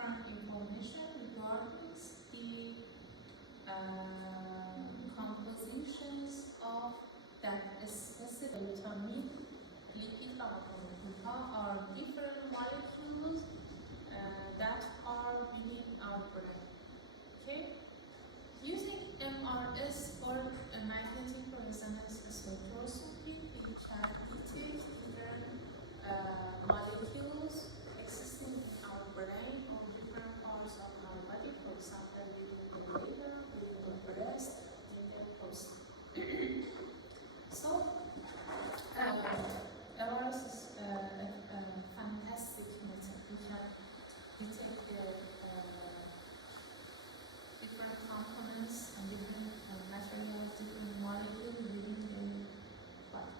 different information regarding the compositions of that specific atomic lipid component are different molecules that are within our brain. Okay? Using MRS or magnetic resonance spectroscopy, we can detect different molecules existing in our brain or different parts of our body, for example, within the liver, within the breast, in the prostate. So, MRS is a fantastic method. We can detect the different components and different materials, different molecules within the body.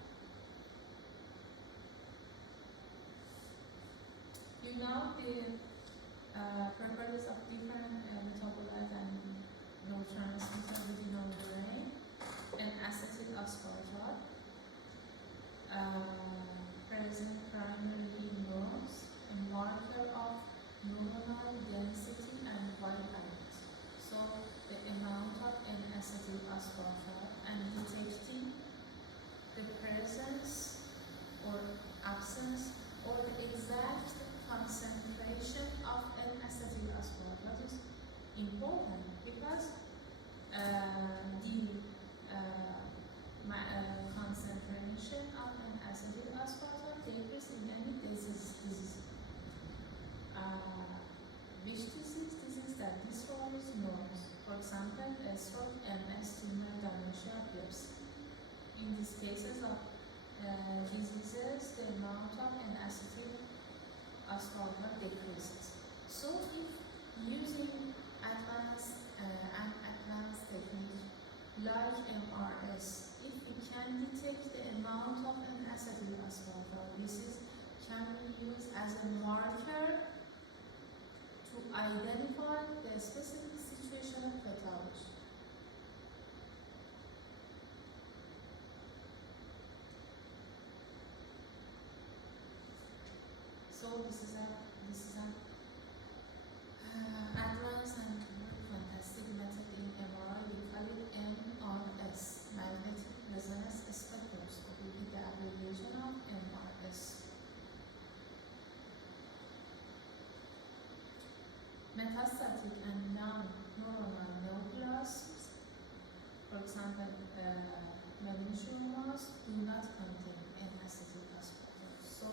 You know the properties of different metabolites and neurotransmitters within our brain, and acetylphosphatide present primarily in neurons, a marker of neuronal density and vitality. So the amount of N-acetylphosphatide and detecting the presence or absence or the exact concentration of N-acetylphosphatide is important because the concentration of N-acetylphosphatide decreases in many diseases. Which disease? Disease that destroys neurons. For example, stroke, MS, tumor, dementia, epilepsy. In these cases of diseases, the amount of N-acetylphosphatide decreases. So, if using advanced techniques like MRS, if we can detect the amount of N-acetylphosphatide, this can be used as a marker to identify the specific situation of pathology. So this is an advanced and fantastic method in MRI. We call it MRS, magnetic resonance spectroscopy, with the abbreviation of MRS. Metastatic and non-neuronal neoplasms, for example, melanomas, do not contain N-acetylphosphatide. So,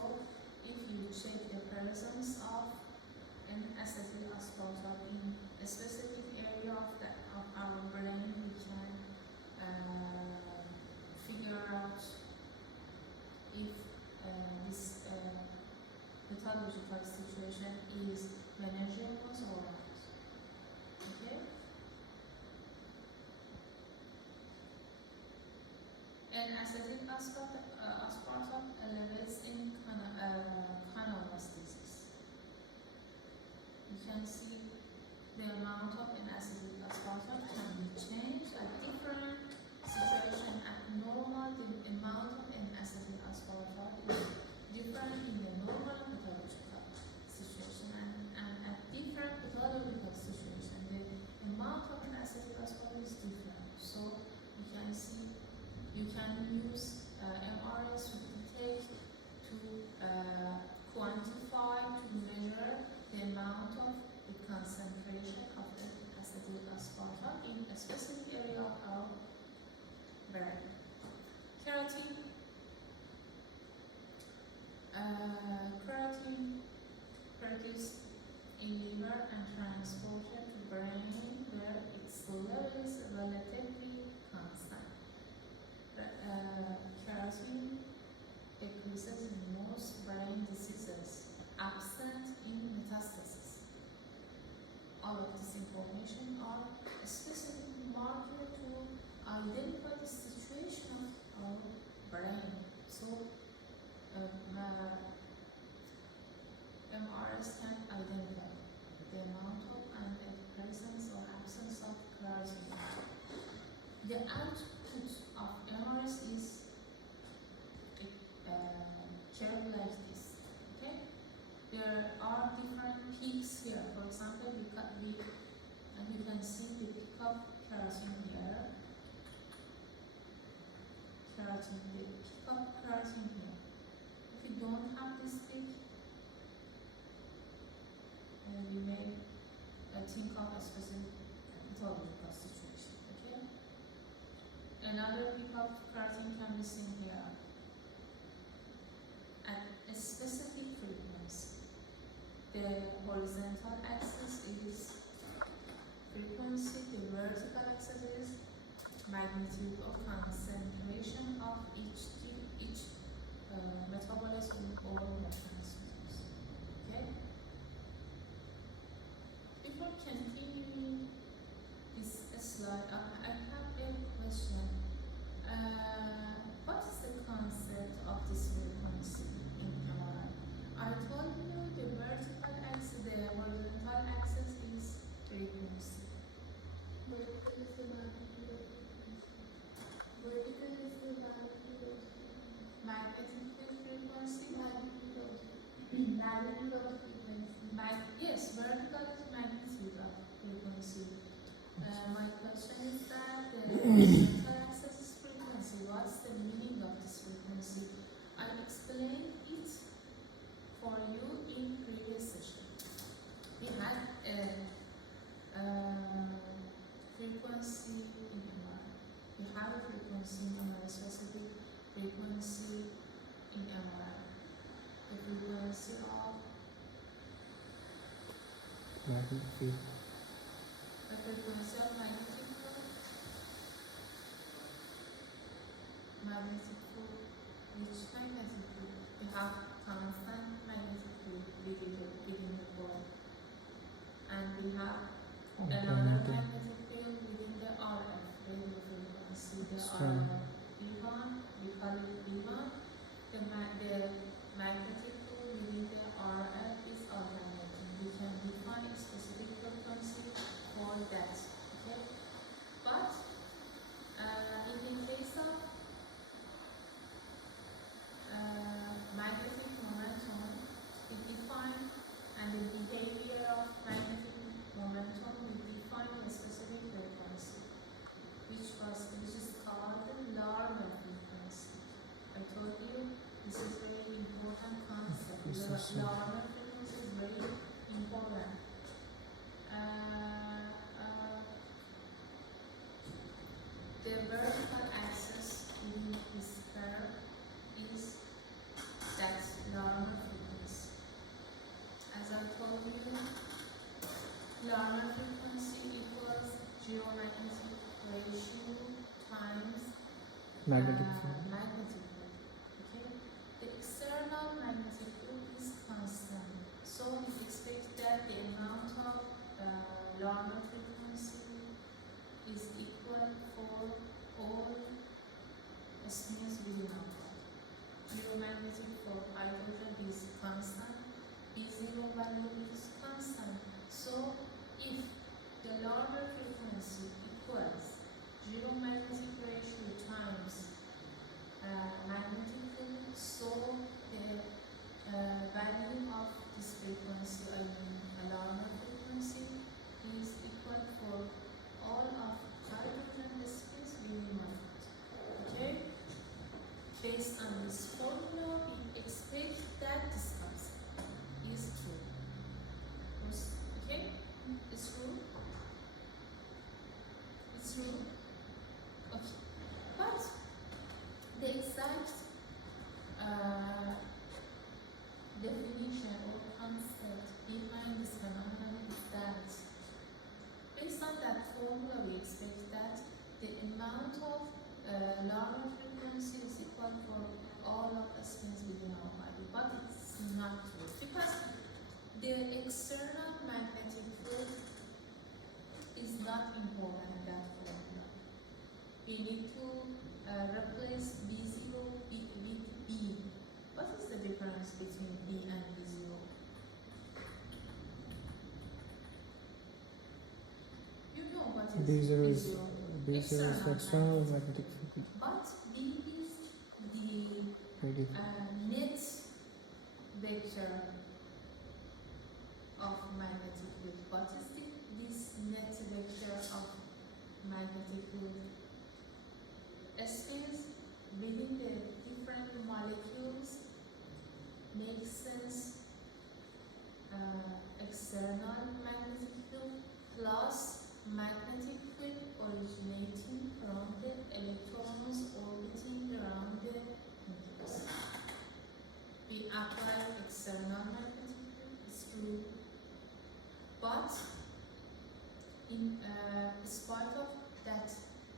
if you check the presence of N-acetylphosphatide in a specific area of our brain, we can figure out if this pathological situation is meningioma or not. Okay? And acetylphosphatide elevates in Canavan's disease. You can see the amount of N-acetylphosphatide can be changed at different situations. At normal, the amount of N-acetylphosphatide is different in the normal pathological situation, and at different pathological situations, the amount of N-acetylphosphatide is different. So you can see, you can use MRS to detect, to quantify, to measure the amount of the concentration of the acetylphosphatide in a specific area of our brain. Keratin. Keratin produced in liver and transported to brain where its level is relatively constant. Keratin decreases in most brain diseases, absent in metastasis. All of this information are a specific marker to identify the situation of our brain. So, MRS can identify the amount of and the presence or absence of keratin. The output of MRS is a curve like this. Okay, there are different peaks here. For example, you can see the peak of keratin here, the peak of keratin here. If you don't have this peak, you may think of a specific pathological situation. Okay. Another peak of keratin can be seen here at a specific frequency. The horizontal axis is frequency, the vertical axis is magnitude of concentration of each metabolite in all neurotransmitters. Okay? Before continuing this slide, I have a question. What is the concept of this frequency in MRI? I told you the vertical axis, the horizontal axis is frequency. Vertical is the magnitude of frequency. Vertical is the magnitude of frequency. Magnetic field frequency? Magnitude of frequency. Yes, vertical is magnitude of frequency. My question is that the horizontal axis is frequency. What's the meaning of this frequency? I explained it for you in previous session. We had a frequency in MRI. We have a frequency in MRI, specific frequency in MRI. The frequency of magnetic field. The frequency of magnetic field. Magnetic field. Which magnetic field? We have constant magnetic field within the ball. And we have another magnetic field within the RF, radio frequency. The RF B1, we call it B1. The magnetic field within the RF is alternating. We can define a specific frequency for that. Okay? But in the case of magnetic momentum, it defines, and the behavior of magnetic momentum will define a specific frequency, which is called the Larmor frequency. I told you this is a very important concept. The Larmor frequency is very important. The vertical axis in this curve is that Larmor frequency. As I told you, Larmor frequency equals geomagnetic ratio times Magnetic field. magnetic field. Okay? The external magnetic field is constant. So we expect that the amount of Larmor frequency is equal for all spins within our body. Geomagnetic for hydrogen is constant. B0 value is constant. So if the Larmor frequency equals geomagnetic ratio times magnetic field, so the value of this frequency, I mean Larmor frequency, is equal for all of hydrogen spins within my body. Okay? Based on this formula, we expect that this concept is true. Okay? It's true? It's true? Okay. But the exact definition or concept behind this phenomenon is that based on that formula, we expect that the amount of Larmor frequency is equal for all of the spins within our body, but it's not true because the external magnetic field is not important in that formula. We need to replace B0 with B. What is the difference between B and B0? You know what is B0 is External external magnetic field. But B is the Radial. net vector of magnetic field. What is this net vector of magnetic field? Space within the different molecules makes sense external magnetic field plus magnetic field originating from the electrons orbiting around the nucleus. We apply external magnetic field, it's true, but in spite of that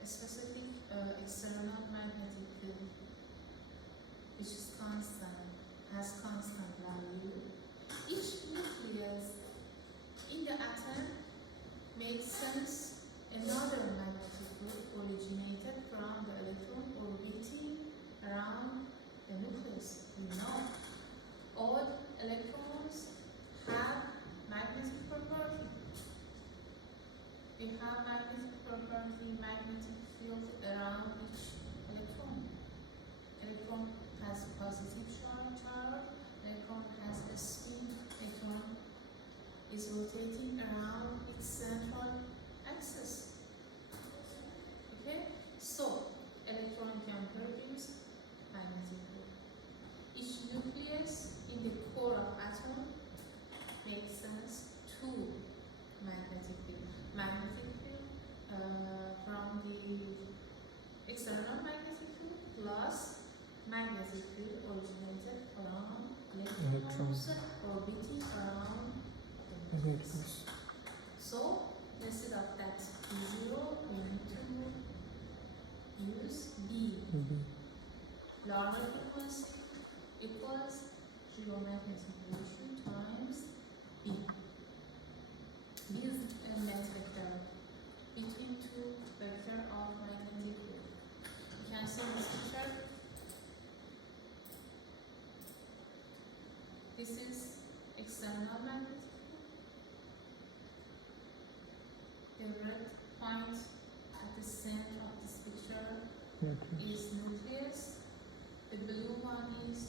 specific external magnetic field, which is constant, has constant value, each nucleus in the atom makes sense another magnetic field originated from the electron orbiting around the nucleus. We know all electrons have magnetic property. We have magnetic property, magnetic field around each electron. Electron has positive charge, electron has a spin, electron is rotating around its central axis. Okay? So, electron can produce magnetic field. Each nucleus in the core of atom makes sense two magnetic field. Magnetic field from the external magnetic field plus magnetic field originated from electrons orbiting around the nucleus. So instead of that zero, we need to use B. Larger frequency equals geomagnetic motion times B. B is a net vector between two vectors of magnetic field. You can see this picture. This is external magnetic field. The red point at the center of this picture is nucleus. The blue one is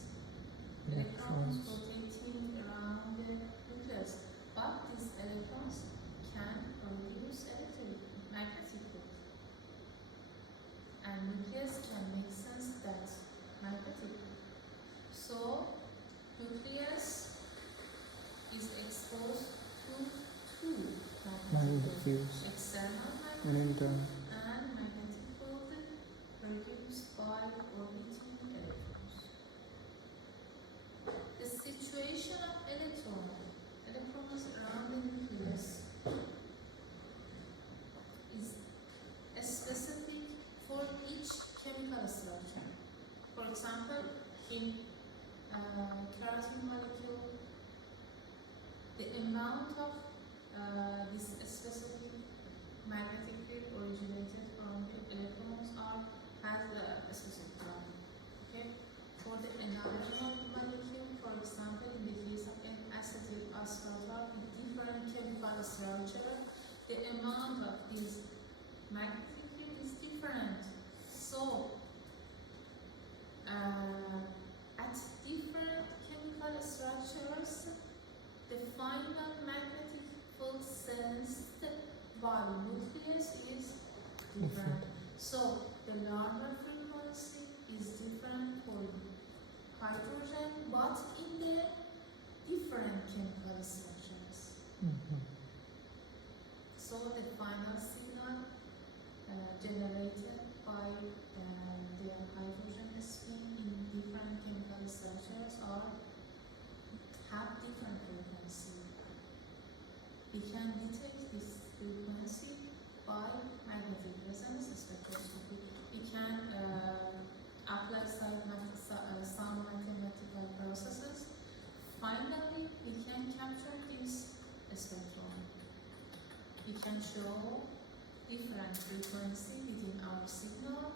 electrons rotating around the nucleus. But these electrons can produce magnetic field. And nucleus can make sense that magnetic field. So nucleus is exposed to two magnetic fields. External magnetic field and magnetic field produced by orbiting electrons. The situation of electrons around the nucleus is specific for each chemical structure. For example, in keratin molecule, the amount of this specific magnetic field originated from the electrons has a specific value. Okay? For the enamel molecule, for example, in the case of an acetyl aspartate with different chemical structure, the amount of this magnetic field is different. So, at different chemical structures, the final magnetic field sensed by nucleus is different. So, the normal frequency is different for hydrogen, but in the different chemical structures. So, the final signal generated by the hydrogen spin in different chemical structures have different frequency. We can detect this frequency by magnetic resonance spectroscopy. We can apply some mathematical processes. Finally, we can capture this spectrum. We can show different frequency within our signal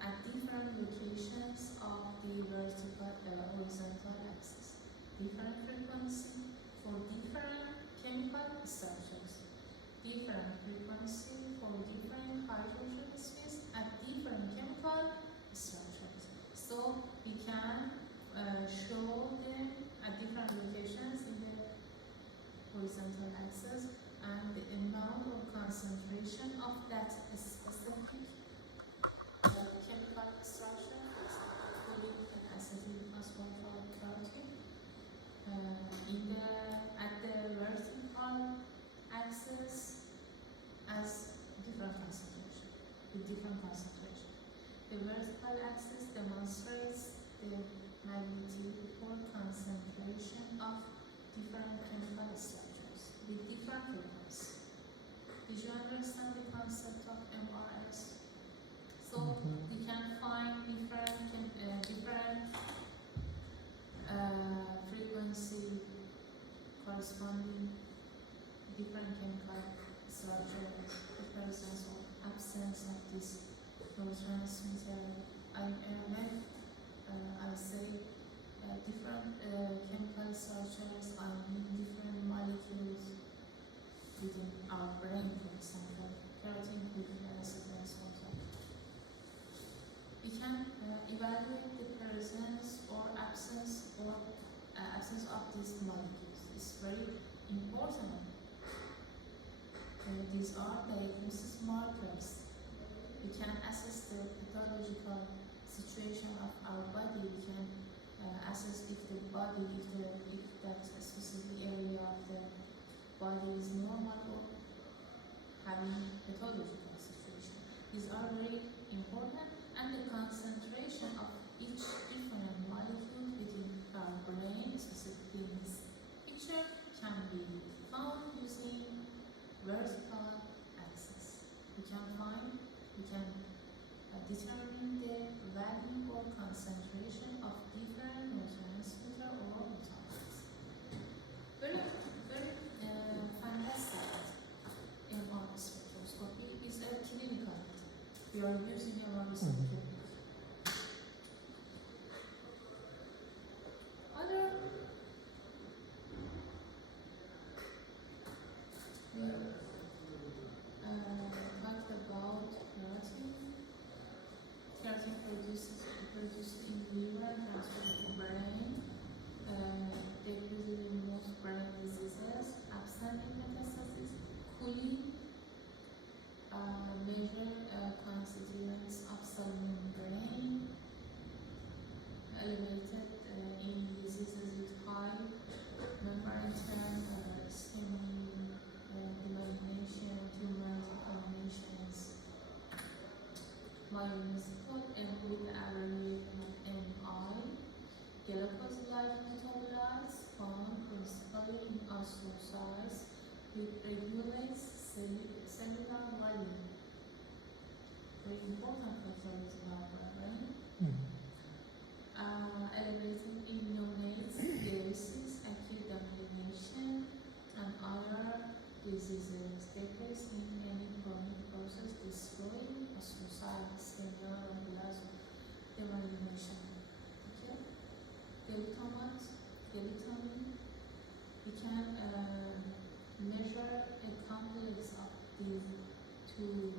at different locations of the vertical horizontal axis. Different frequency for different chemical structures. Different frequency for different hydrogen species at different chemical structures. So we can show them at different locations in the horizontal axis and the amount or concentration of that specific chemical structure, for example, choline and acetylphosphate at the vertical axis as different concentration, with different concentration. The vertical axis demonstrates the magnitude or concentration of different chemical structures with different frequency. Did you understand the concept of MRS? So you can find different frequency corresponding different chemical structures, the presence or absence of this neurotransmitter. When I say different chemical structures, I mean different molecules within our brain, for example, keratin, nucleic acid, and so on. We can evaluate the presence or absence of these molecules. It's very important. These are diagnosis markers. We can assess the pathological situation of our body. We can assess if that specific area of the body is normal or having pathological situation. These are very important, and the concentration of each different molecule within our brain, specifically in this picture, can be found using vertical axis. We can determine the value or concentration of different neurotransmitter or metabolites. Very fantastic. MR spectroscopy is a clinical method. We are using MR spectroscopy. Talked about keratin. Keratin produced in liver, transferred to brain. They present in most brain diseases, absent in metastasis. Choline measure constituents of cell membrane, elevated in diseases with high membrane term, ischemia, demyelination, tumors, inflammations, myomucil, and with abbreviation of MI. Glucose-like metabolites found principally in astrocytes, which regulates cellular volume. Very important factors in our brain. Elevated in neonates, dialysis, acute demyelination, and other diseases. Decrease in many chronic process destroying astrocytes, ischemia, and demyelination. Okay? Glutamine, we can measure a complex of these two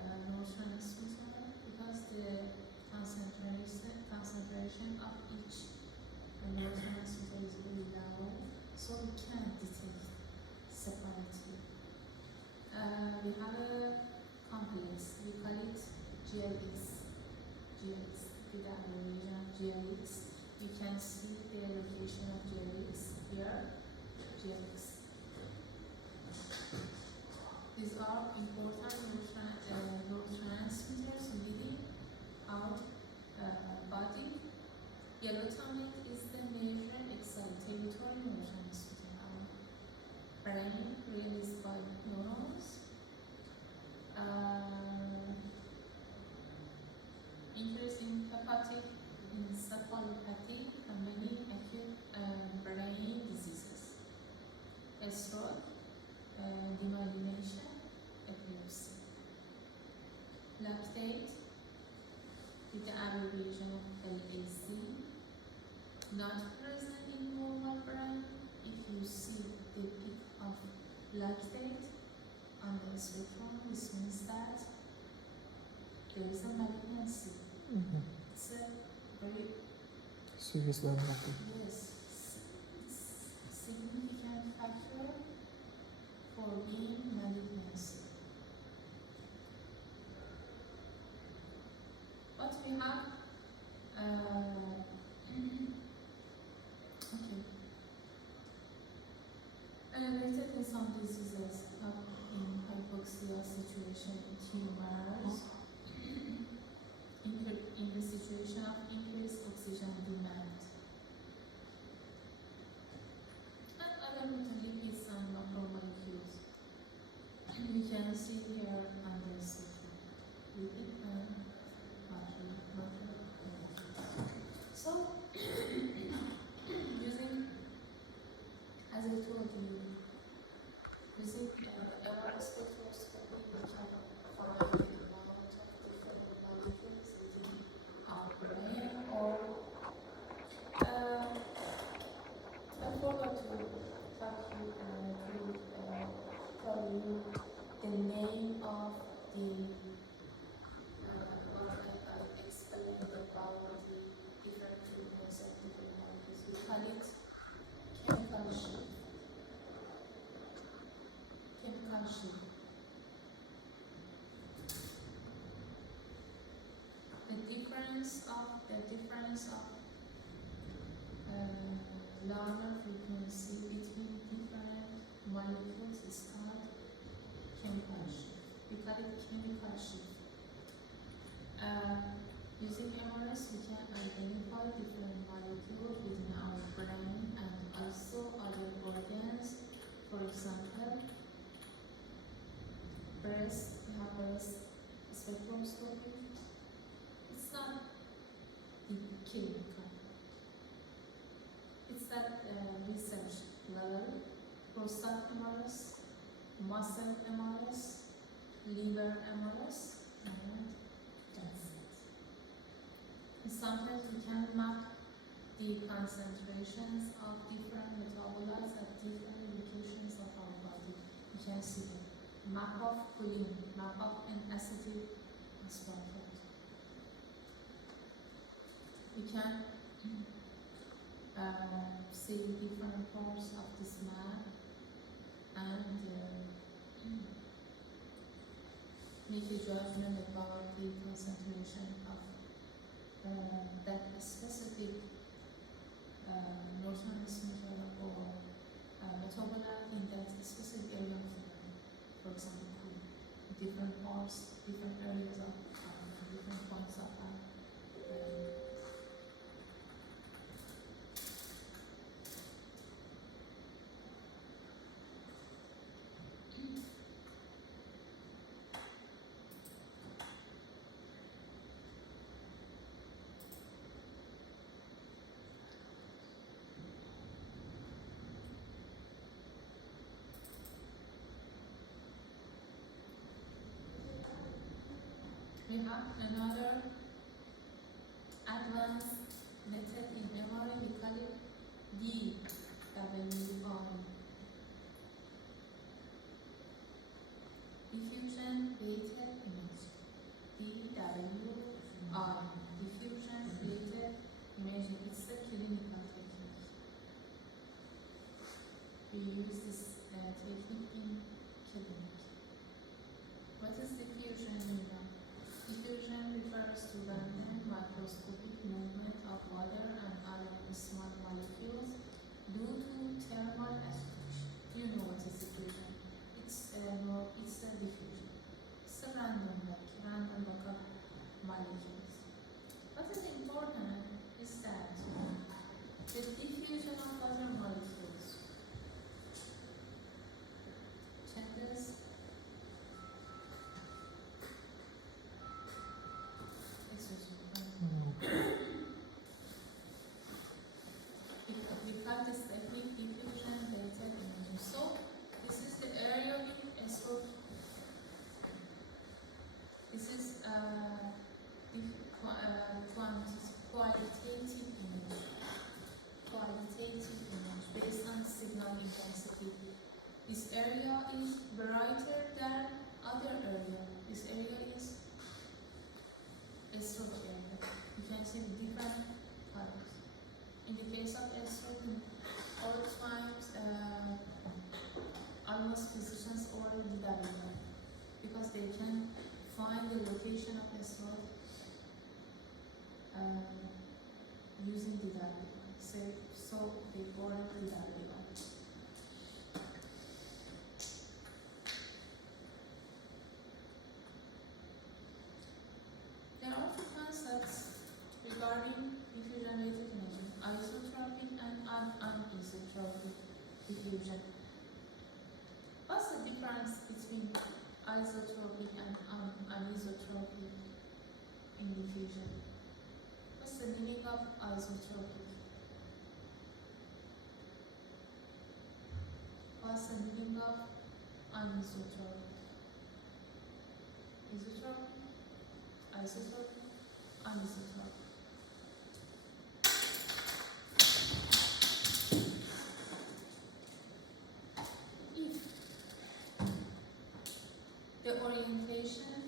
neurotransmitters because the concentration of each neurotransmitter is very low, so we can't detect separately. We have a complex, we call it GLX, with the abbreviation GLX. You can see the location of GLX here, GLX. These are important neurotransmitters within our body. Serotonin is the major excitatory neurotransmitter in our brain, released by neurons. Increase in hepatic encephalopathy and many acute brain diseases. Stroke, demyelination, epilepsy. Lactate, with the abbreviation of LAC, not present in normal brain. If you see the peak of lactate on the spectrum, this means that there is a malignancy. It's a very serious level. yes, significant factor difference of larger frequency between different molecules is called chemical shift. We call it chemical shift. Using MRS, we can identify different molecules within our brain and also other organs. For example, breast, we have breast spectroscopy. It's not the chemical. It's at research level. Prostate MRS, muscle MRS, liver MRS, and that's it. And sometimes we can map the concentrations of different metabolites at different locations of our body. You can see it. Map of choline, map of an acetic aspartate. We can see different parts of this map and make a judgment about the concentration of that specific neurotransmitter or metabolite in that specific area of the brain. For example, different parts, different areas of different points of our brain. We have another advanced method in memory, we call it DWI. Diffusion weighted image. DWI. Diffusion weighted imaging. It's a clinical technique. We use this technique in clinic. What is diffusion mean? Diffusion refers to random microscopic movement of water and other small molecules due to thermal agitation. You know what is diffusion? It's a diffusion. It's a random walk of molecules. What is important is that the diffusion of water molecules changes we call this technique diffusion weighted imaging. So this is the area with SO. This is qualitative image. Qualitative image based on signal intensity. This area is brighter than other area. This area is stroke area. You can see the different colors. In the case of stroke, all times almost physicians already develop because they can find the location of the stroke using the DWI. So they already develop. There are two concepts regarding diffusion weighted imaging: isotropic and anisotropic diffusion. What's the difference between isotropic and anisotropic in diffusion? What's the meaning of isotropic? What's the meaning of anisotropic? Isotropic, isotropic, anisotropic. If the orientation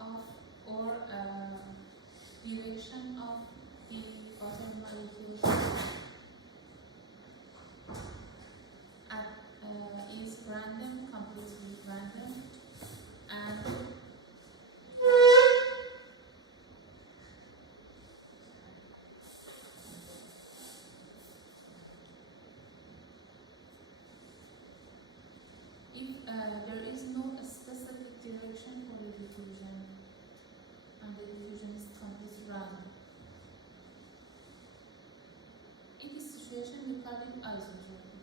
of or direction of the water molecule is random, completely random, and if there is no specific direction for the diffusion and the diffusion is completely random. In this situation, we call it isotropic.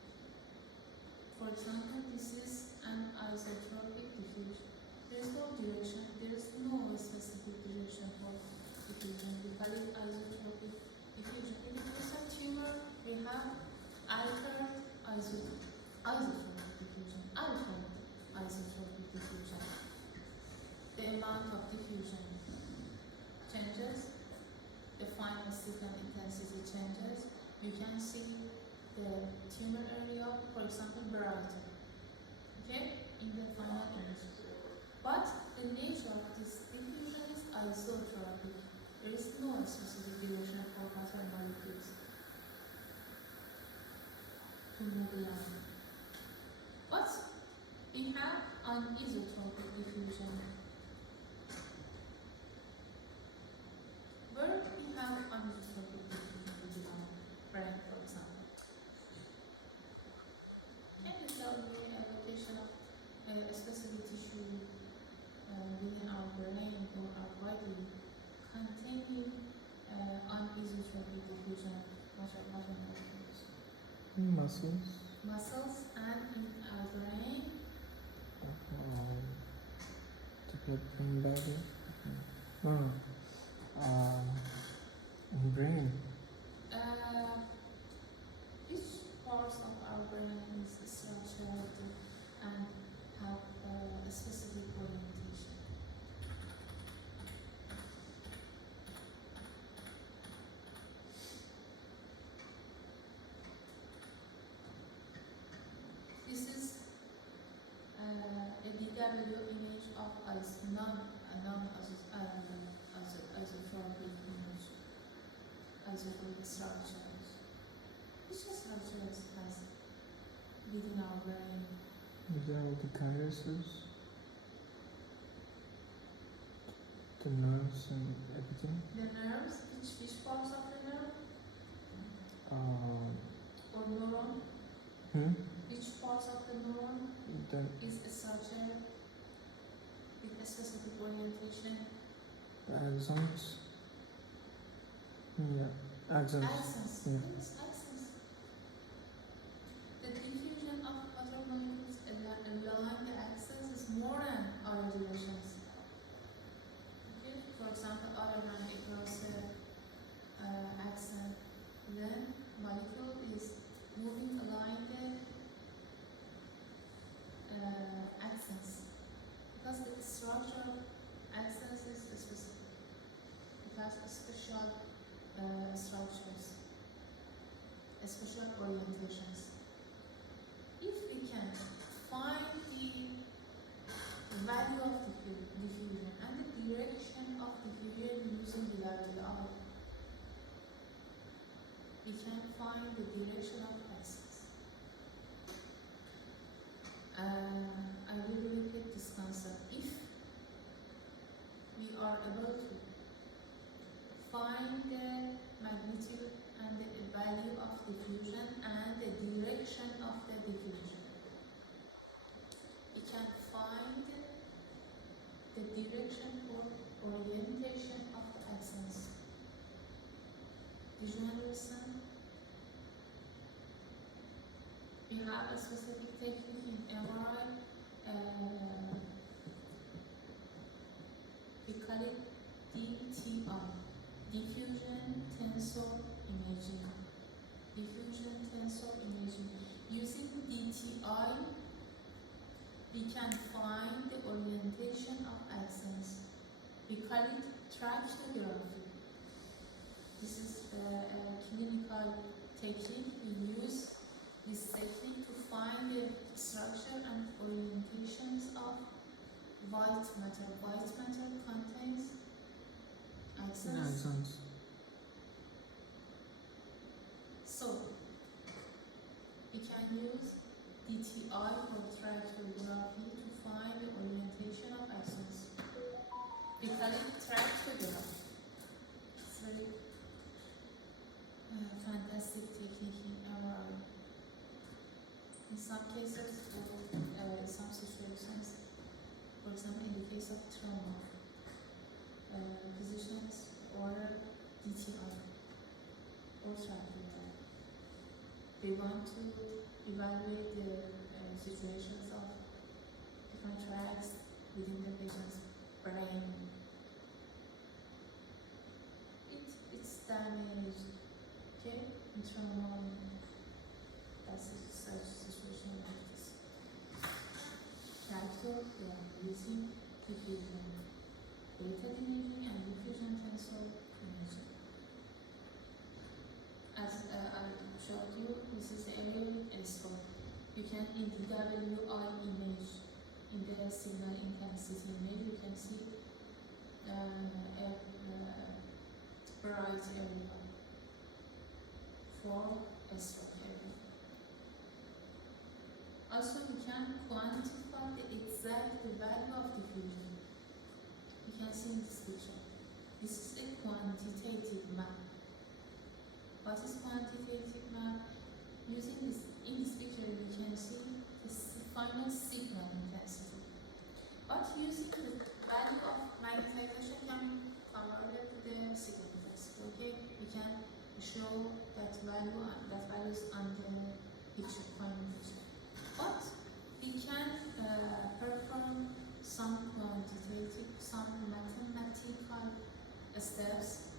For example, this is an isotropic diffusion. There is no direction, there is no specific direction for diffusion. We call it isotropic diffusion. In the case of tumor, we have altered isotropic diffusion. The amount of diffusion changes, the final signal intensity changes. You can see the tumor area, for example, brighter, okay, in the final image. But the nature of this diffusion is isotropic. There is no specific direction for matter molecules to move along. But we have anisotropic diffusion, where we have anisotropic diffusion within our brain, for example. Can you tell me a location of a specific tissue within our brain or our body containing anisotropic diffusion matter molecules? Muscles. Muscles and in our brain. The brain body. No. Brain. Each part of our brain is structured and have a specific orientation. This is a DW image of non-isotropic image, isotropic structures. Which structures has within our brain? These are all the gyruses, the nerves and everything. The nerves, which parts of the nerve? Or neuron? Which parts of the neuron Then is a structure with a specific orientation? axons. Yeah, axons. Axons. Yeah. Yes, axons. The diffusion of other molecules along the axis is more than other directions. Okay? For example, other than across the axon, then molecule is moving along the axons, because the structure of axons is specific. It has a special structures, a special orientations. If we can find the value of diffusion and the direction of diffusion using the eye, we can find the direction of axis. I will repeat this concept. If we are able to find the magnitude and the value of diffusion and the direction of the diffusion, we can find the direction or orientation of the axons. Did you understand? We have a specific technique in MRI. We call it DTI, diffusion tensor imaging. Diffusion tensor imaging. Using DTI, we can find the orientation of axons. We call it tractography. This is a clinical technique. We use this technique to find the structure and orientations of white matter. White matter contains axons. So, we can use DTI or tractography to find the orientation of axons. We call it tractography. It's very fantastic technique in MRI. In some cases, for some situations, for example, in the case of trauma, physicians or DTI or tracheotomy, they want to evaluate the situations of different tracts within the patient's brain. It's damaged, okay, in trauma. That's such situation like this. Tractor, we are using diffusion beta imaging and diffusion tensor imaging. As I showed you, this is the area with S4. You can in the DWI image, in the signal intensity image, you can see a bright area for S4 area. Also, we can quantify the exact value of diffusion. You can see in this picture. This is a quantitative map. What is quantitative map? Using this, in this picture, you can see the final signal intensity. But using the value of magnetization can convert to the signal intensity. Okay, we can show that value is on the picture, final picture. But we can perform some quantitative, some mathematical steps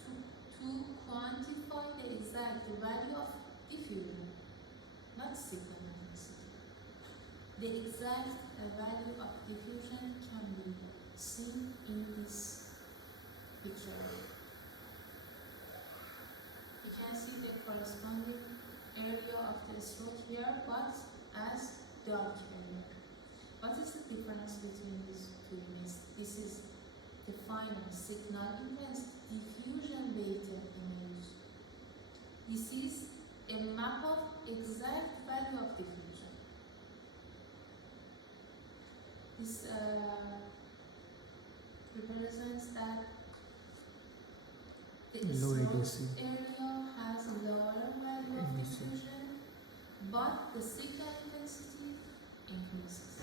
to quantify the exact value of diffusion, not signal intensity. The exact value of diffusion can be seen in this picture. You can see the corresponding area of the stroke here, but as dark area. What is the difference between these two images? This is the final signal intensity diffusion beta image. This is a map of exact value of diffusion. This represents that the stroke area has a lower value of diffusion, but the signal intensity increases.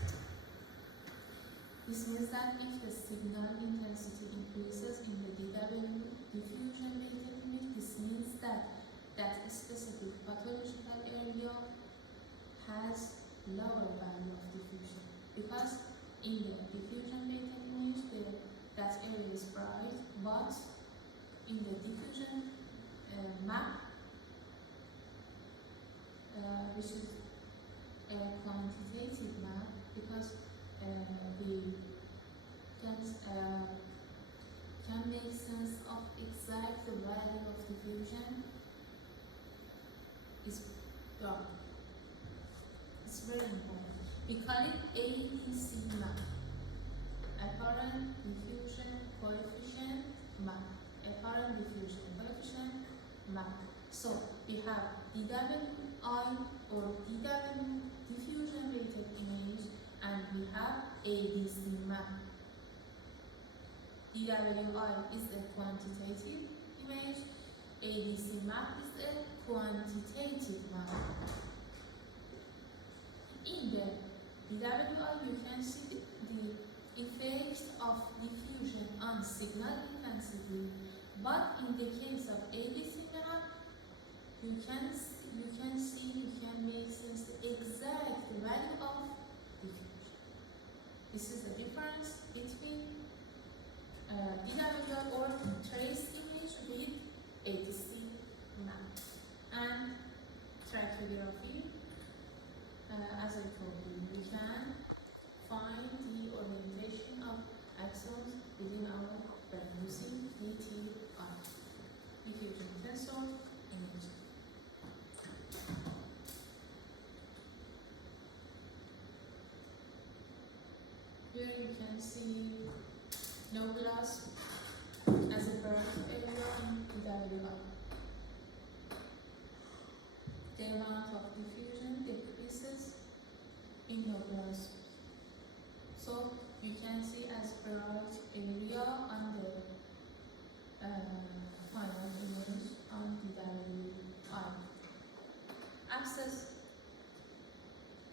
This means that if the signal intensity increases in the DW diffusion beta image, this means that that specific pathological area has lower value of diffusion, because in the diffusion beta image that area is bright, but in the diffusion map, which is a quantitative map, because we can make sense of exact value of diffusion is dark. It's very important. We call it ADC map, apparent diffusion coefficient map. Apparent diffusion coefficient map. So we have DWI or DW diffusion weighted image, and we have ADC map. DWI is a quantitative image, ADC map is a quantitative map. In the DWI, you can see the effect of diffusion on signal intensity, but in the case of ADC map, you can make sense the exact value of diffusion. This is the difference between DWI or trace image with ADC map and tracheography. As I told you, we can find the orientation of axons within our brain using DTI, diffusion tensor image. Here you can see nucleus as a birth area in DWI. The amount of diffusion decreases in nucleus. So you can see as birth area on the final image on DWI. Abscess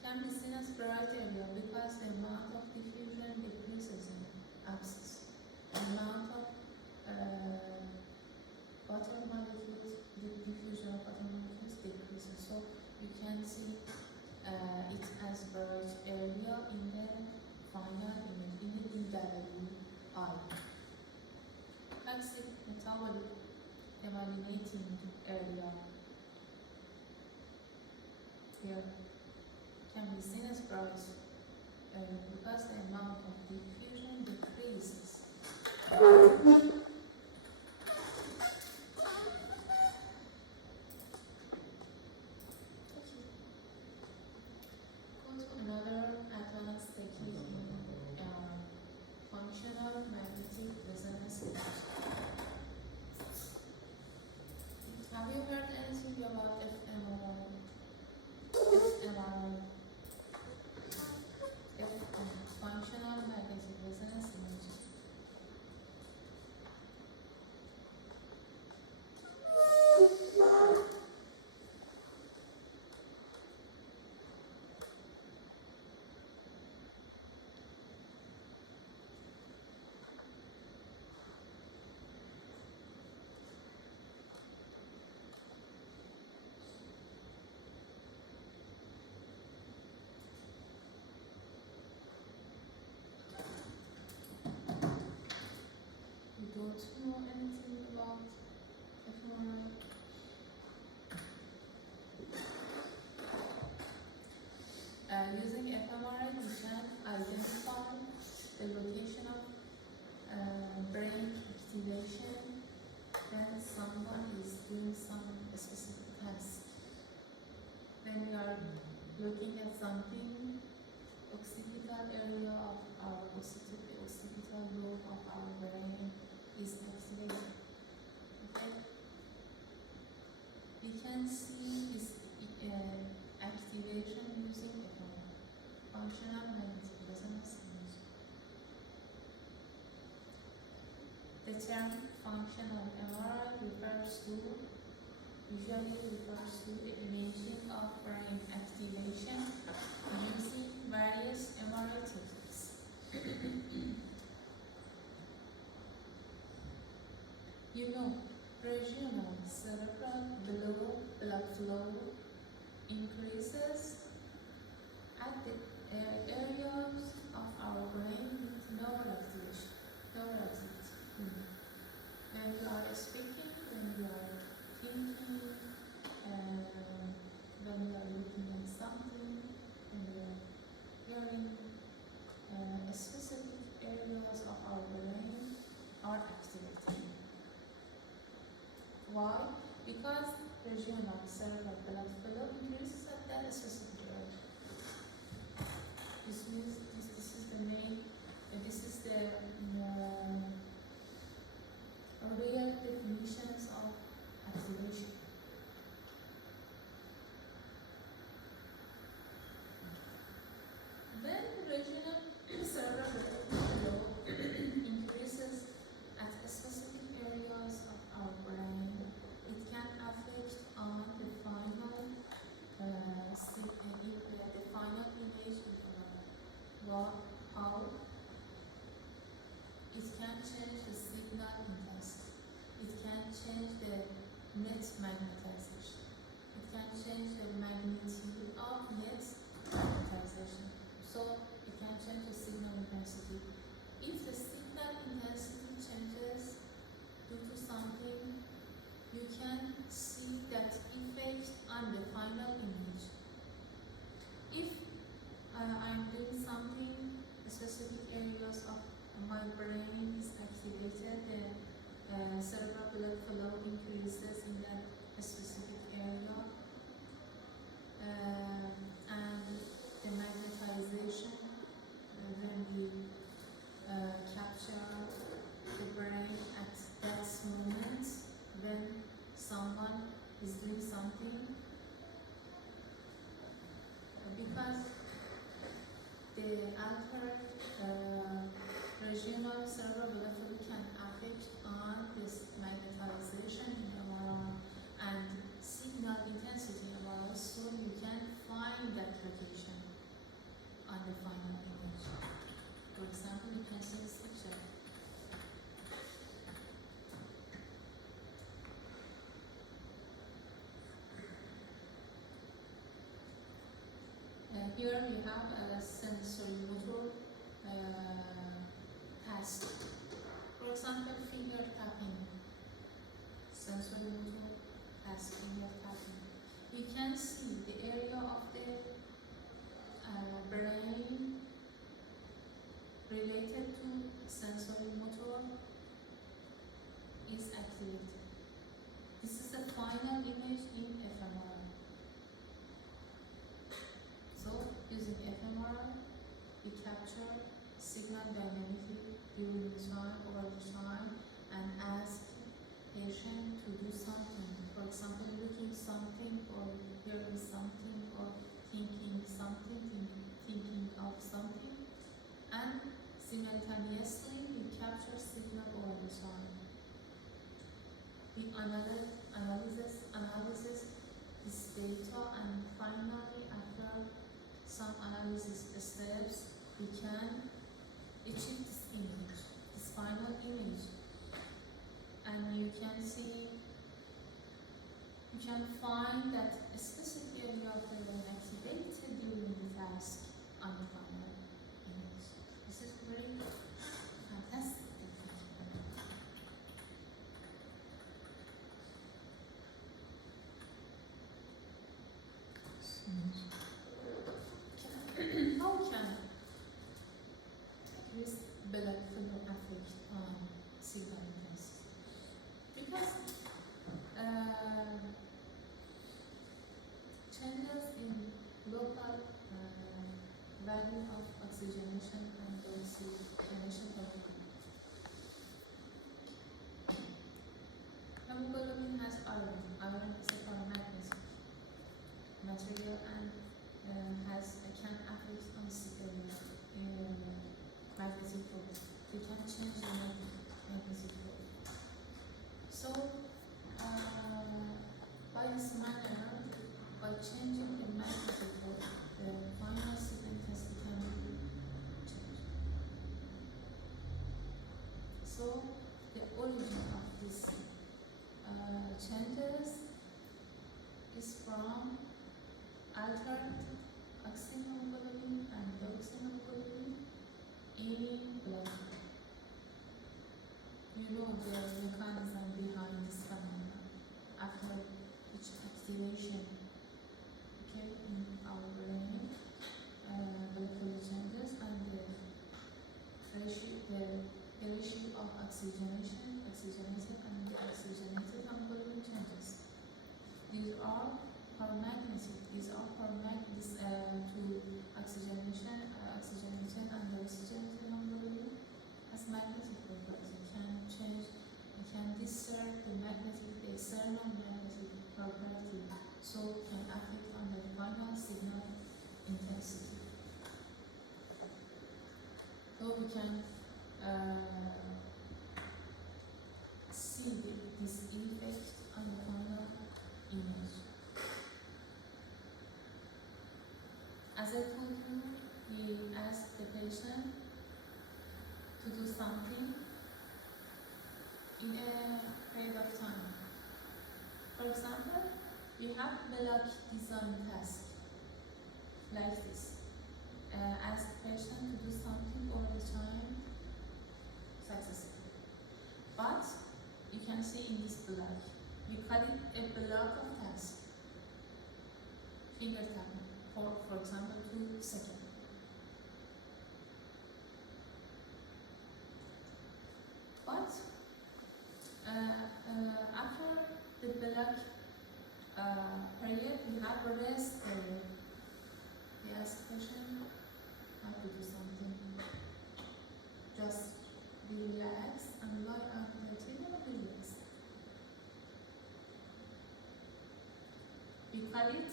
can can be seen as bright area because the amount of diffusion decreases in abscess. The amount of water molecules, the diffusion of water molecules decreases. So you can see it as bright area in the final image, in the CE&PWI. Toxic metabolic emanating area here can be seen as bright because the amount of diffusion decreases. Go to another advanced technique in functional magnetic resonance imaging. Have you heard anything about fMRI? Functional magnetic resonance imaging. You don't know anything about fMRI? Using fMRI, we can identify the location of brain activation when someone is doing some specific task. When we are looking at something, occipital area of our occipital lobe of our brain is activated. Okay? We can see this activation using functional magnetic resonance imaging. The term functional MRI usually refers to the imaging of brain activation using various MRI techniques. You know, regional cerebral blood flow increases at the areas of our brain with lower activity. When we are speaking, when we are thinking, when we are looking at something, when we are hearing, specific areas of our brain are activated. Why? Because regional cerebral blood flow increases at that specific area. This means this is the main, this is the real definitions of activation. When regional cerebral blood flow increases at specific areas of our brain, it can affect on the final image how it can change the signal intensity. It can change the net magnetization. It can change the magnitude of net magnetization. So it can change the signal intensity. If the signal intensity changes due to something, you can see that effect on the final image. If I'm doing something, specific areas of my brain is activated, the cerebral blood flow increases in that specific area, and the magnetization, when we capture the brain at that moment, when someone is doing something, because the altered regional cerebral blood flow can affect on this magnetization in MRI and signal intensity in MRI, so you can find that location. here we have a sensory motor task. For example, finger tapping. Sensory motor task, finger tapping. You can see the area of the brain related to sensory motor is activated. This is the final image in fMRI. So, using fMRI, we capture signal dynamically during the time, over the time, and ask patient to do something. For example, looking something, or hearing something, or thinking something, thinking of something, and simultaneously we capture signal over the time. We analyze this data, and finally, after some analysis steps, we can achieve this image, this final image. And you can see, you can find that a specific area of the brain activated during the task on the final image. This is very fantastic. How can this blood flow affect on signal intensity? Because changes in local value of oxygenation and oxygenation of hemoglobin has iron. Iron is a paramagnetic material and can affect on magnetic field. They can change the magnetic field. So, by this manner, by changing the magnetic field, the final signal intensity can be changed. So, the origin of these changes is from altered oxyhemoglobin and deoxyhemoglobin in blood. You know the mechanism behind this phenomenon. After each activation, okay, in our brain, blood flow changes, and the ratio of oxygenated and deoxygenated hemoglobin changes. These are paramagnetic. These are paramagnetic to oxygenated and deoxygenated hemoglobin has magnetic properties. We can change, we can discern the external magnetic property, so can affect on the final signal intensity. So we can see this effect on the final image. As I told you, we ask the patient to do something in a period of time. For example, we have block design task like this. Ask the patient to do something over the time successfully. But you can see in this block, we call it a block of task. Finger tapping for example 2 seconds. But after the block period, we have a rest period. We ask patient how to do something. Just be relaxed and lie on the table, relax. We call it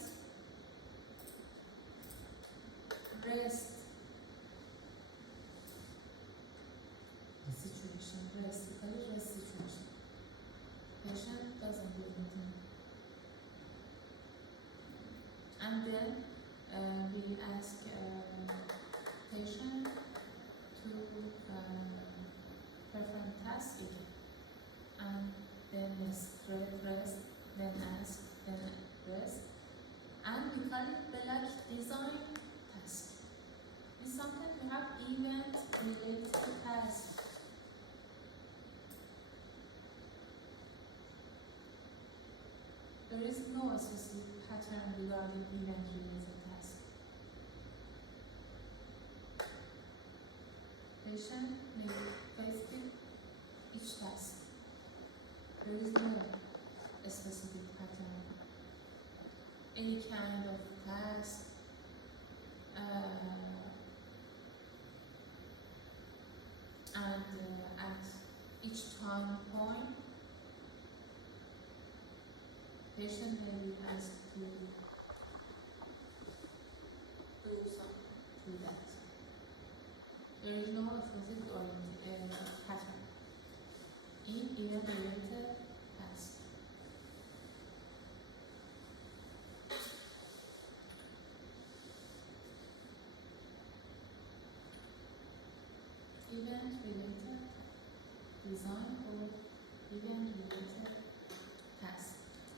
rest situation. Rest. We call it rest situation. Patient doesn't do anything. And then we ask patient to perform task again. And then rest, then ask, then rest. And we call it block design There is no specific pattern regarding event-related tasks. Patient may face each task. There is no specific pattern. Any kind of task and at each time point, patient may be asked to do something to that. There is no specific pattern in event-related tasks. Event-related design or event-related task.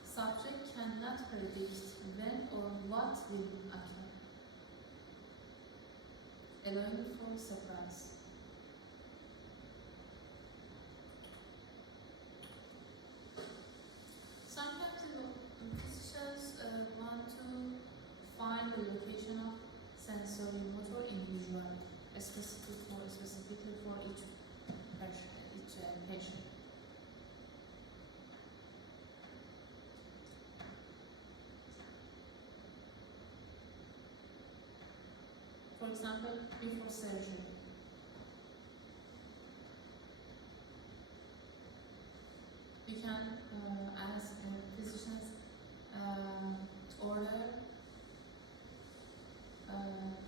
Subject cannot predict when or what will occur, allowing for surprise. Sometimes physicians want to find the location of sensory motor individually, specifically for each patient. For example, before surgery, we can ask physicians order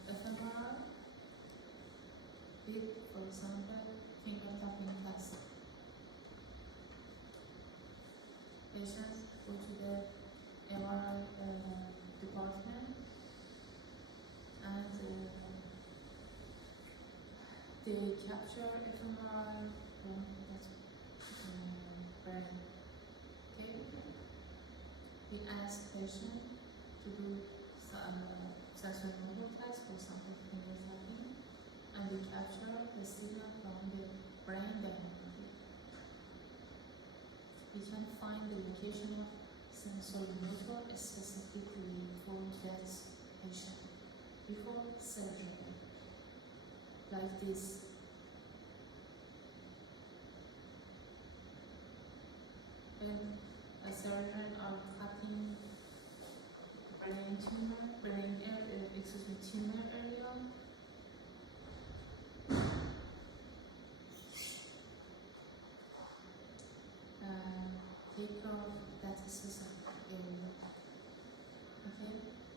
FMR with, for example, finger tapping test. Patients go to the MRI department and they capture FMRI from that brain. Okay? We ask patient to do some sensory motor test, for example, finger tapping, and we capture the signal from the brain dynamically. We can find the location of sensory motor specifically for that patient before surgery, like this. When a surgeon are cutting tumor area, take care of that specific area. Okay,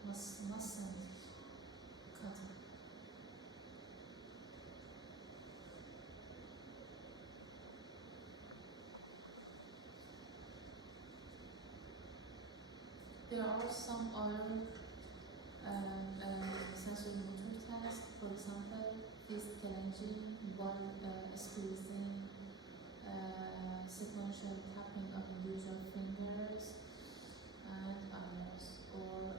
mustn't cut it. There are some other sensory motor tasks, for example, fist clenching, ball squeezing, sequential tapping of individual fingers, and others, or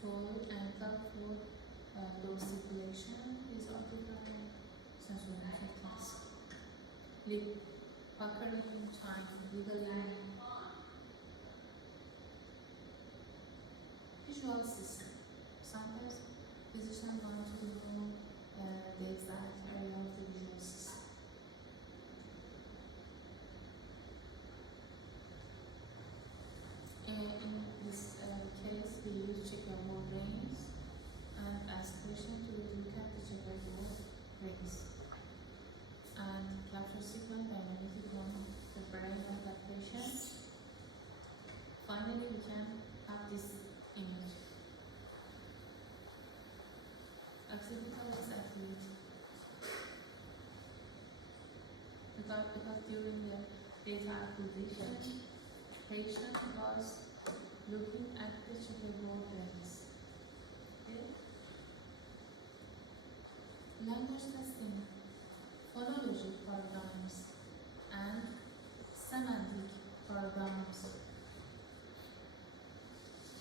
toe ankle for dorsiflexion. These are different sensory motor tasks. Lip puckering, tongue wiggling. Visual system. Sometimes physicians want to know the exact area of the visual system. In this case, we use checkerboard rings and ask patient to look at the checkerboard rings and capture signal dynamically from the brain of that patient. Finally, we can have this image. Occipital activity. Because during the data acquisition, patient was looking at the checkerboard rings. Okay? Language testing, phonology paradigms, and semantic paradigms.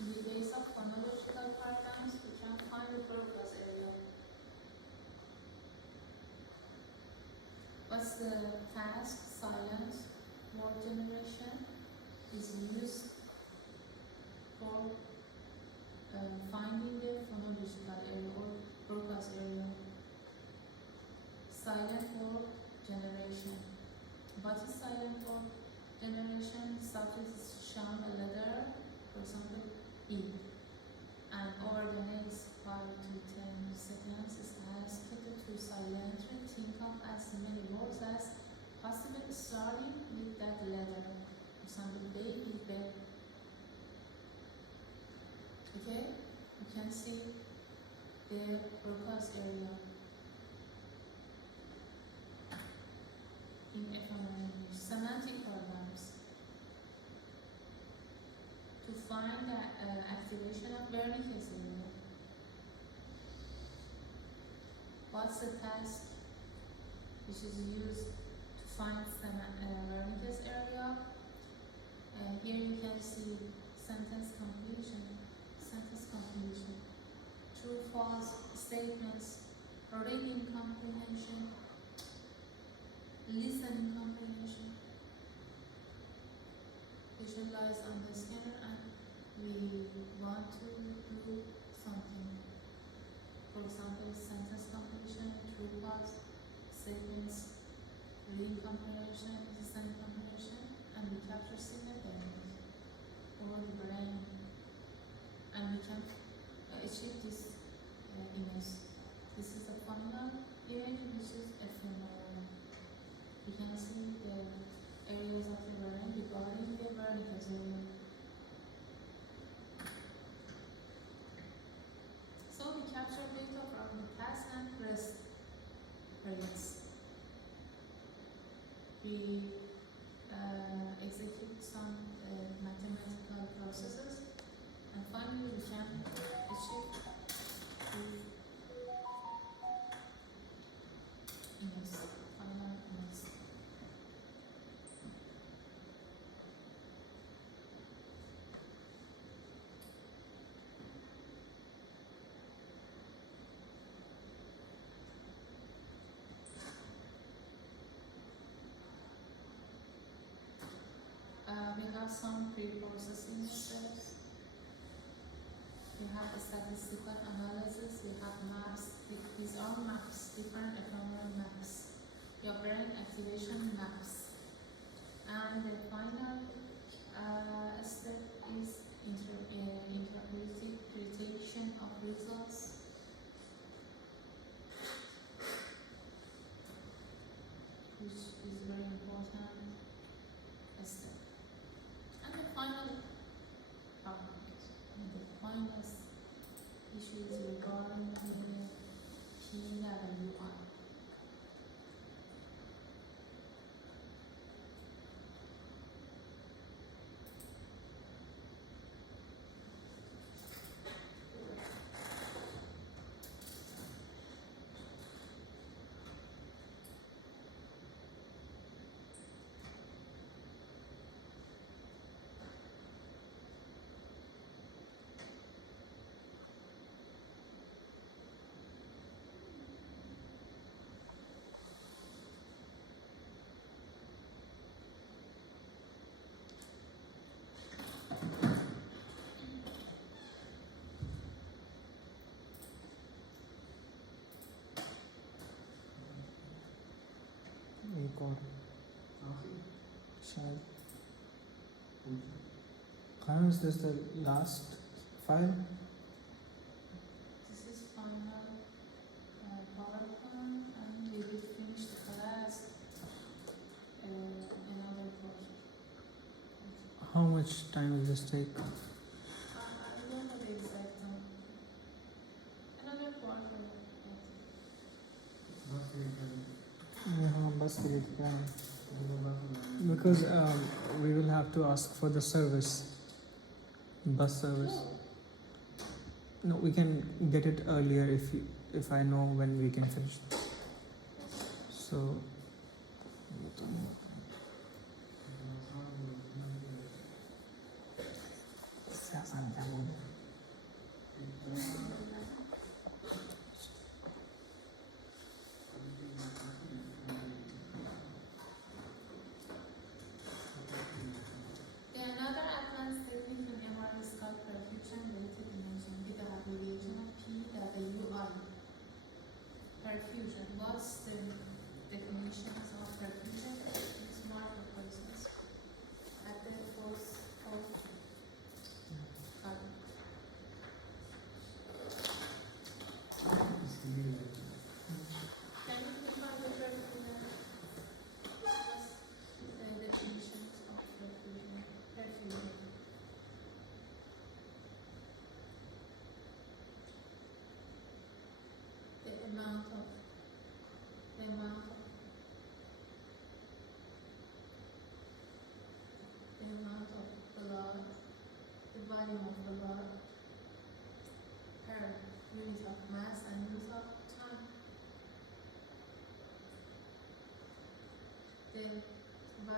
In the case of phonological paradigms, we can find the purpose area. What's the task, silence, word generation is used for finding the phonological area or broadcast area. Silent word generation. What is silent word generation? Subject is shown a letter, for example, E, and over the next 5 to 10 seconds is asked to silently think of as many words as possible starting with that letter. For example, baby, bed. Okay, you can see the broadcast area in fMRI. Semantic programs to find the activation of Wernicke's area. What's the task which is used to find Wernicke's area? Here you can see sentence completion, true, false statements, reading comprehension, listening comprehension, visualize on the scanner, and we want to do something. For example, sentence completion, true, false statements, reading comprehension, listening comprehension, and we capture signal areas over the brain, and we can achieve this image. This is the final image, which is ephemeral. You can see the areas of the brain regarding the Wernicke's area. So we capture data from the past and rest periods. We execute some mathematical processes, and finally we can achieve the image, final image. We have some pre-processing steps. We have a statistical analysis. We have maps. These are maps, different ephemeral maps. Your brain activation maps. And the final step is interpretation of results. Which is very important step. And the final issue is regarding the PWI. एक और शायद कहाँ is this the last file? This is final PowerPoint, and we will finish the class another project. How much time will this take? I don't know the exact time. Another quarter. हाँ बस फिर because we will have to ask for the service, bus service. No, we can get it earlier if I know when we can finish. So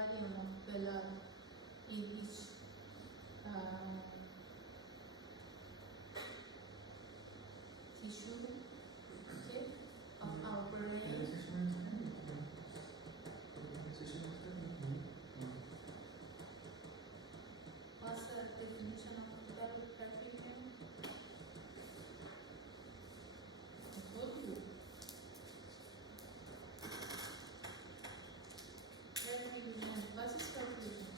volume of blood in each tissue, okay, of our brain. What's the definition of perfusion? I told you. Perfusion. What is perfusion?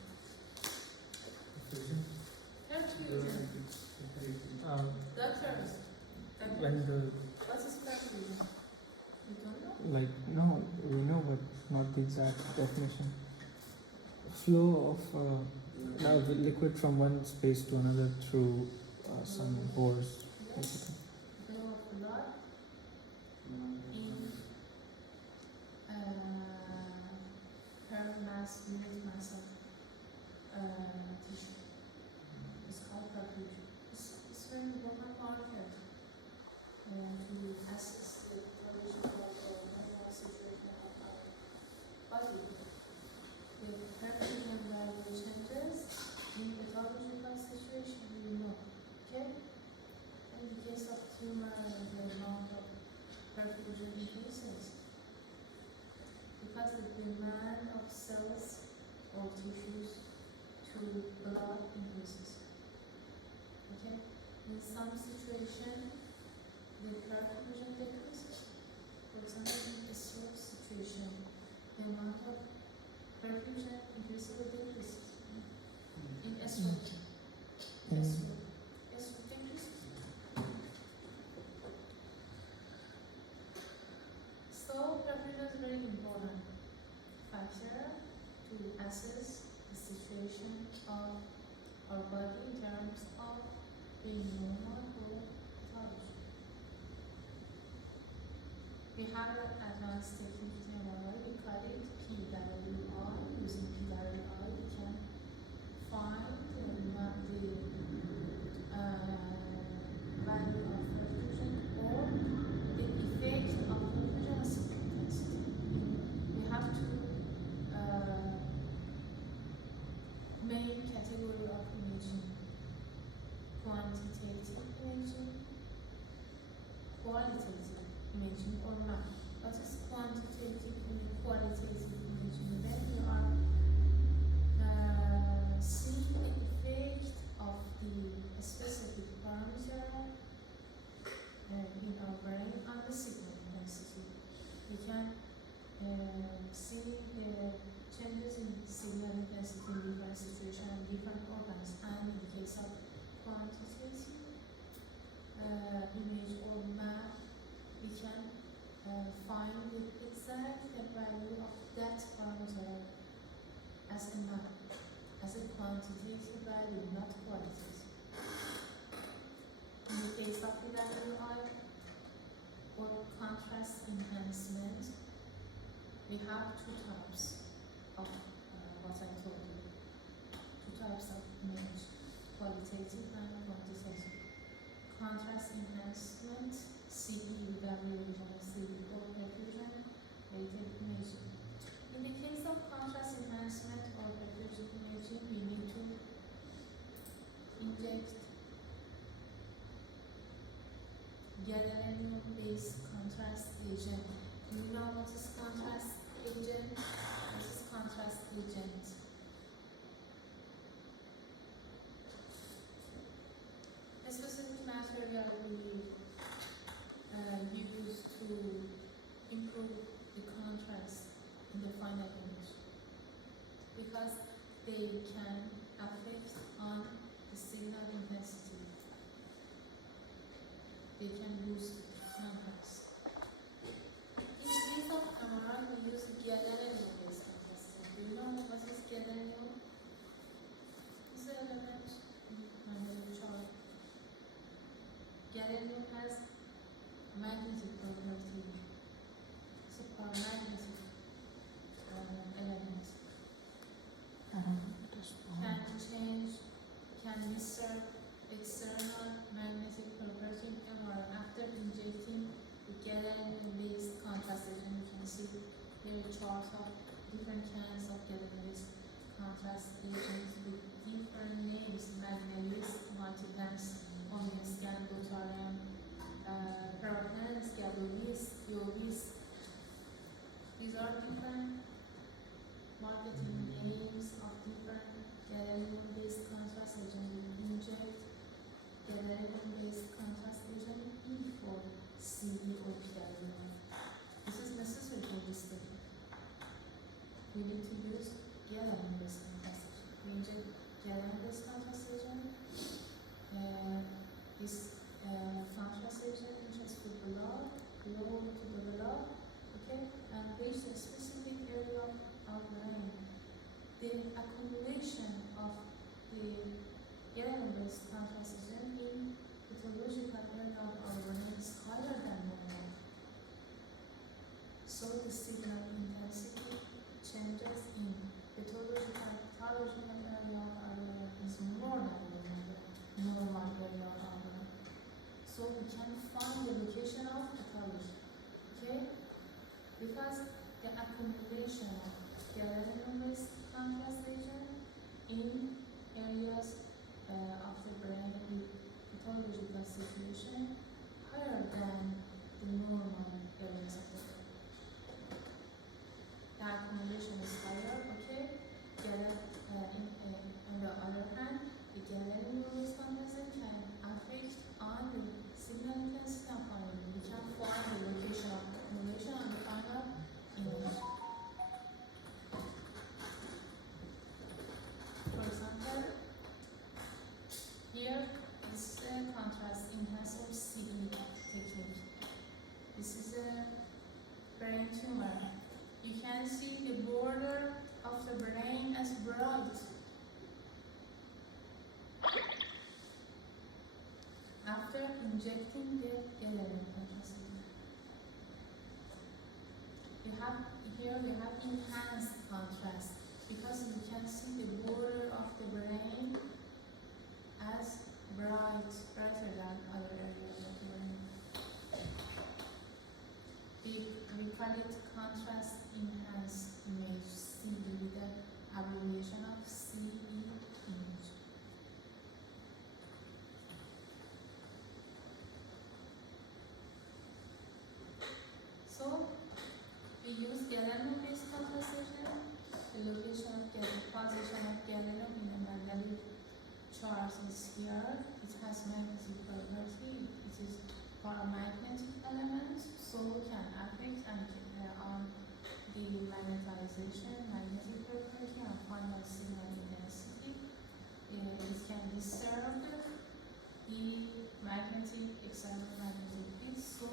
Perfusion. Doctors. When the What is perfusion? You don't know? like no, we know, but not the exact definition. Flow of liquid from one space to another through some pores. Yes. Basically. Flow of blood in per mass unit mass of tissue. It's called perfusion. It's very important marker to assess the pathological or normal situation of our body. The perfusion value changes in pathological situation, you know. Okay? In the case of tumor, the amount of perfusion increases because the demand of cells or tissues to blood increases. Okay? In some situation, the perfusion decreases. For example, in a stroke situation, the amount of perfusion increases or decreases. In a stroke, decreases. So perfusion is very important factor to assess the situation of our body in terms of being normal or pathology. We have an advanced technique in MRI, we call it PWI. Using PWI, we can find the value of perfusion or the effect of perfusion at certain intensity. We have to main category of imaging: quantitative imaging, qualitative imaging, or not. What is quantitative and qualitative imaging? Then we are seeing the effect of the specific parameter in our brain on the signal intensity. We can see the changes in signal intensity in different situations and different organs. And in the case of quantitative image or map, we can find the exact value of that parameter as a map, as a quantitative value, not qualitative. In the case of PWI or contrast enhancement, we have two types of what I told you. Two types of image, qualitative and quantitative. Contrast enhancement, CE&PWI, or perfusion weighted imaging. In the case of contrast enhancement or perfusion imaging, we need to inject gadolinium-based contrast agent. Do you know what is contrast agent? What is contrast agent? A specific material we use to improve the contrast in the final image because they can affect on the signal intensity. They can boost contrast. In the case of camera, we use gadolinium-based contrast. Do you know what is gadolinium? It's an element on the chart. Gadolinium has magnetic property. It's a magnetic element. Can change, can insert external magnetic property in MR after injecting the gadolinium-based contrast agent. You can see here a chart of different kinds of gadolinium contrast agents with different names: magnesium, multiplex, omniscan, deuterium, permanence, gadolis, yovis. These are different marketing names of different gadolinium-based contrast agents. We inject gadolinium-based contrast agent before CE&PWI. This is necessary for this technique. We need to use gadolinium-based contrast agent. We inject gadolinium-based contrast agent. This contrast agent injects the blood, flow to the blood, okay, and reach a specific area of brain. The accumulation of the gadolinium-based contrast agent in pathological area of our brain is higher than normal. So the signal intensity changes in pathological area of our brain is more than normal area of our brain. So we can find the location of pathology, okay? Because the accumulation of gadolinium-based contrast agent in areas of the brain with pathological situation higher than the normal areas of the brain. The accumulation is higher, okay? On the other hand, the gadolinium-based contrast agent can affect on the signal intensity and final. We can find the location of accumulation and the final image. For example, here is a contrast enhancer CE technique. This is a brain tumor. You can see the border of the brain as bright. After injecting the gadolinium contrast agent. Here we have enhanced contrast because you can see the border of the brain as brighter than other areas of the brain. We call it contrast enhanced image, CE, with the abbreviation of CE image. So we use gadolinium-based contrast agent. The location of position of gadolinium in the magnetic charge is here. It has magnetic property. It is paramagnetic element, so can affect on the magnetization, magnetic property, and final signal intensity. It can disturb the magnetic, external magnetic field, so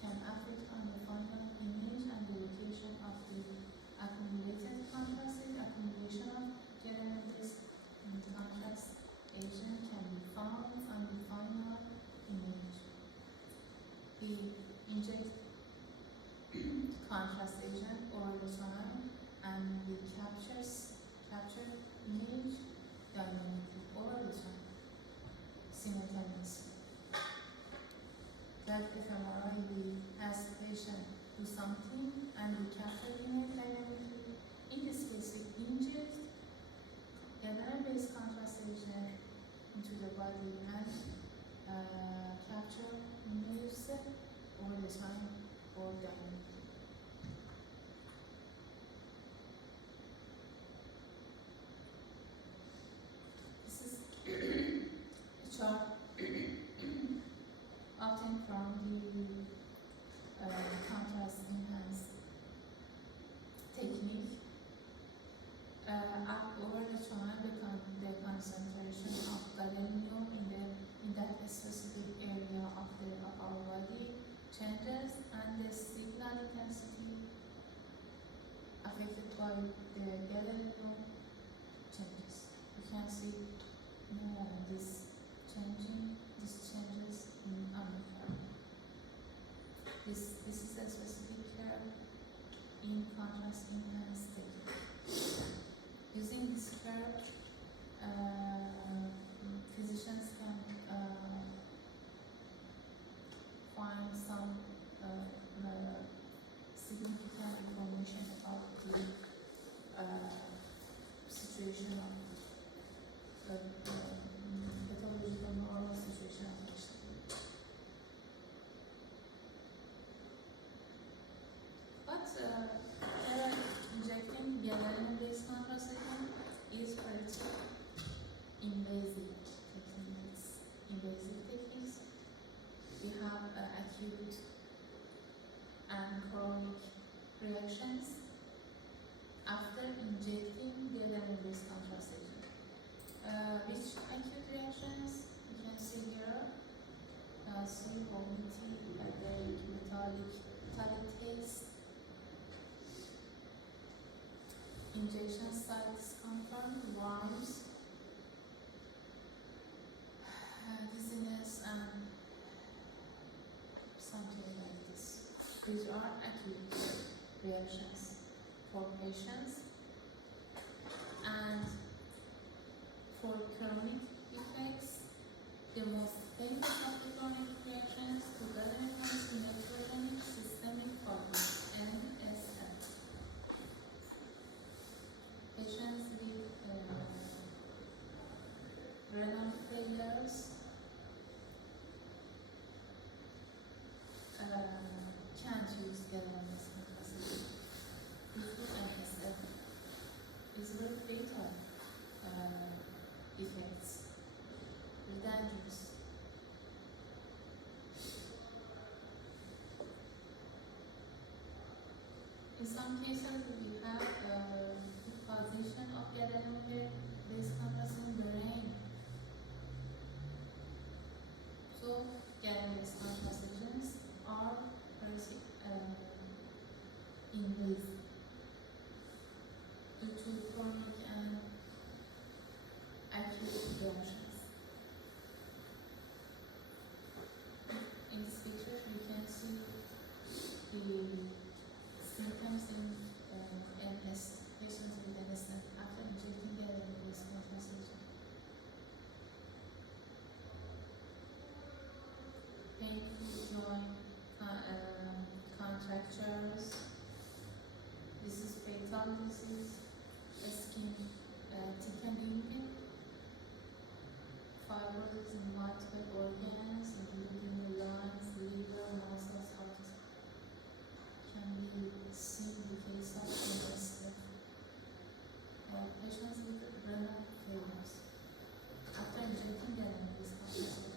can affect on the final image and the location of the accumulated contrast. Accumulation of gadolinium-based contrast agent can be found on the final image. We inject contrast agent over the time and we capture image dynamically over the time simultaneously. That fMRI, we ask patient do something and we capture the image dynamically. In this case, we inject gadolinium-based contrast agent into the body and capture images over the time or dynamically. This is a chart obtained from the contrast enhanced technique. Over the time, the concentration of gadolinium in that specific area of our body changes, and the signal intensity affected by the gadolinium changes. You can see this changes in our curve. This is a specific curve in contrast enhanced technique. Using this curve, physicians can find some significant information about the patient side discomfort, worms, dizziness, and something like this. These are acute reactions for patients, and for chronic effects, the most famous of the chronic reactions together comes nephrogenic systemic fibrosis (NSF). Patients with renal failures can't use gadolinium capacity due to NSF. These were fatal effects, dangerous. In some cases, we have deposition of gadolinium based on brain. So, gadolinium depositions are invasive due to chronic and acute reactions. In this picture, we can see the symptoms in MS patients with MS after injecting gadolinium with contraception. Painful joint contractures. This is fatal disease. Skin thickening. Fibrosis in multiple organs, including the lungs, liver, muscles, heart, can be seen in the case of MS. Patients with renal failures after injecting gadolinium with contraception.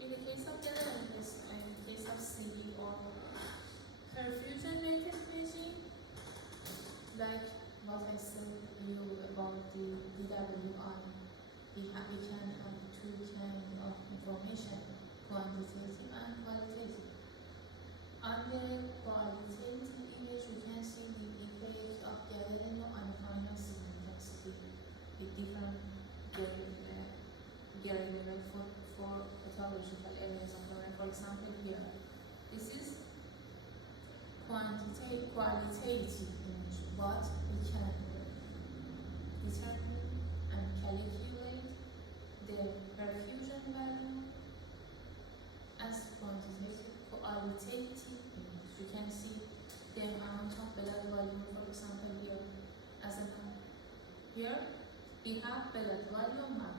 In the case of gadolinium, in the case of CE or perfusion-rated imaging, like what I said to you about the PWI, we can have two kinds of information, quantitative and qualitative. Under qualitative image, we can see the effect of gadolinium on final intensity with different grade level for pathological areas of the brain. For example, here, this is qualitative image, but we can determine and calculate the perfusion value as qualitative image. You can see the amount of blood volume, for example, here as a map. Here we have blood volume map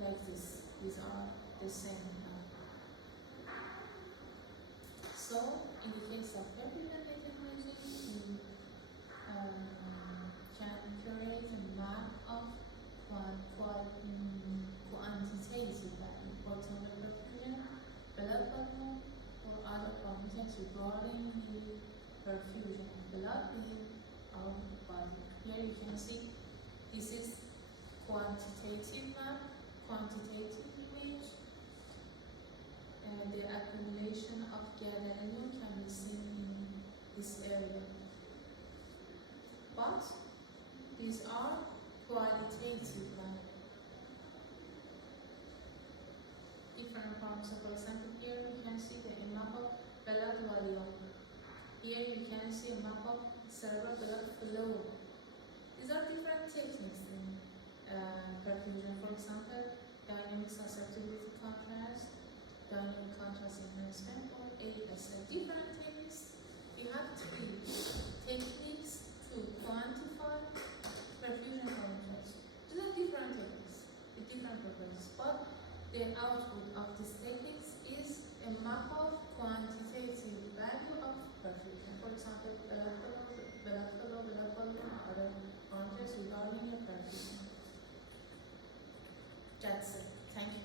like this. These are the same map. So in the case of perfusion-rated imaging, we can create a map of quantitative value, for example, perfusion, blood volume, or other parameters regarding the perfusion of blood in our body. Here you can see this is quantitative map, quantitative image, and the accumulation of gadolinium can be seen in this area. But these are qualitative map. Different forms. So for example, here you can see the map of blood volume. Here you can see a map of cerebral blood flow. These are different techniques in perfusion. For example, dynamic susceptibility contrast, dynamic contrast enhancement, or ASL. Different techniques. We have three techniques to quantify perfusion contrast. These are different techniques with different purposes, but the output of these techniques is a map of quantitative value of perfusion. For example, blood flow, other parameters regarding your perfusion. That's it. Thank you.